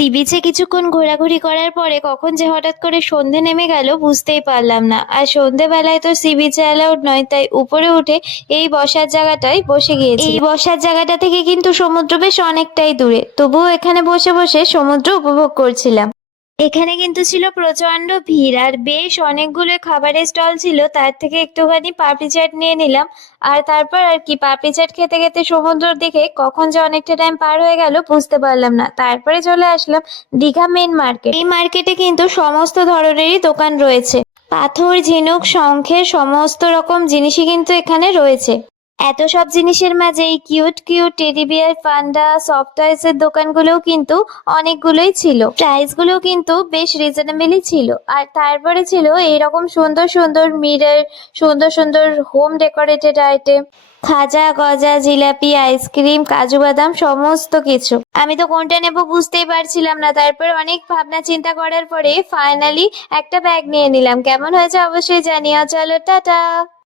C বিচে কিছুক্ষণ ঘোরাঘুরি করার পরে কখন যে হঠাৎ করে সন্ধে নেমে গেল বুঝতেই পারলাম না। আর সন্ধেবেলায় তো সি বিচে অ্যালাউড নয়, তাই উপরে উঠে এই বসার জায়গাটায় বসে গিয়েছি। এই বসার জায়গাটা থেকে কিন্তু সমুদ্র বেশ অনেকটাই দূরে, তবুও এখানে বসে বসে সমুদ্র উপভোগ করছিলাম। এখানে কিন্তু ছিল প্রচন্ড ভিড়, আর বেশ অনেকগুলো খাবারের স্টল ছিল। তার থেকে একটুখানি পাপড়ি চাট নিয়ে নিলাম। আর তারপর আর কি পাপড়ি চাট খেতে খেতে সমুদ্র দেখে কখন যে অনেকটা টাইম পার হয়ে গেল বুঝতে পারলাম না। তারপরে চলে আসলাম দীঘা মেন মার্কেট। এই মার্কেটে কিন্তু সমস্ত ধরনেরই দোকান রয়েছে। পাথর, ঝিনুক, শঙ্খের সমস্ত রকম জিনিসই কিন্তু এখানে রয়েছে। এত সব জিনিসের মাঝে এই কিউট কিউট টেডি বিয়ার, পান্ডা, সফট টয়েস এর দোকানগুলোও কিন্তু অনেকগুলোই ছিল। প্রাইস গুলো কিন্তু বেশ রিজনেবলই ছিল। আর তারপরে ছিল এইরকম সুন্দর সুন্দর মিরর, সুন্দর সুন্দর হোম ডেকোরেটেড আইটেম, খাজা, গজা, জিলাপি, আইসক্রিম, কাজু বাদাম, সমস্ত কিছু। আমি তো কোনটা নেব বুঝতেই পারছিলাম না। তারপর অনেক ভাবনা চিন্তা করার পরে ফাইনালি একটা ব্যাগ নিয়ে নিলাম। কেমন হয়েছে অবশ্যই জানিও। চলো টাটা।